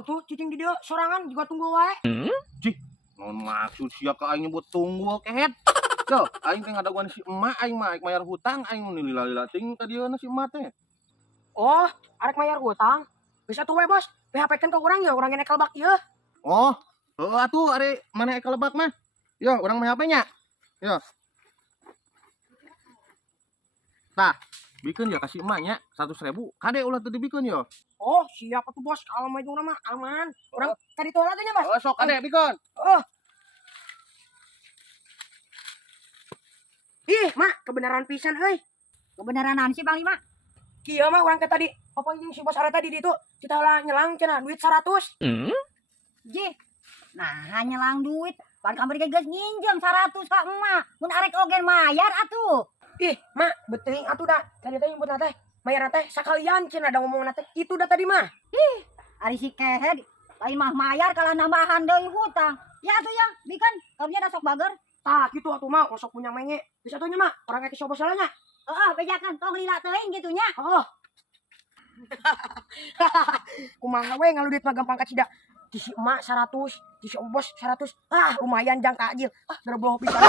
naon tuh cicing di dia sorangan juga tunggu wae. Jih, non maksud sia ka aing nyebut tunggul kehet. Yo, aing teh ngadaguan si emak aing mah aing mayar hutang aing nu lila-lila ting ka dieu si emak teh. Oh, arek mayar hutang. Bisa tuh we bos, PHP-kan ke urang ya, urang enek kalebak ieu. Oh, heuh atuh are mana eka lebak mah. Yo, urang mah HP nya. Yo. Tah, bikin ya kasih emaknya 100.000. Kade ulah teu dibikeun yo. Oh, siapa tuh bos? Kalau mah jeung mah aman. Urang tadi tuh lagi nya, Mas. Oh, sok kade bikeun. Oh. Ih, mak, kebenaran pisan euy. Kebenaran naon sih Bang Lima? Kieu mah urang teh tadi, apa jeung si bos are tadi di ditu, kita ulah nyelang cenah duit 100. Jih. Nah, nyelang duit. Pan kamari geus nginjem 100 ka emak. Mun arek ogen mayar atuh. Ih, mak, beuting atuh dah. Tadi teh nyebutna teh, mayar teh sakalian cenah da ngomongna teh. Itu dah tadi mah. Ari si kehe lain mah mayar kalah nambahan deui hutang. Ya atuh ya, bikin karunya da sok bager. Tah, gitu atuh mah, sok punya menge. Bisa tuh nya mah, orang geus coba salahnya. Heeh, bejakan tong lila teuing kitu nya. Oh. Kumaha we ngaludit mah gampang kacida. Di si emak 100, di si bos 100. Ah, lumayan jang takjil. Ah, berbloh pisan.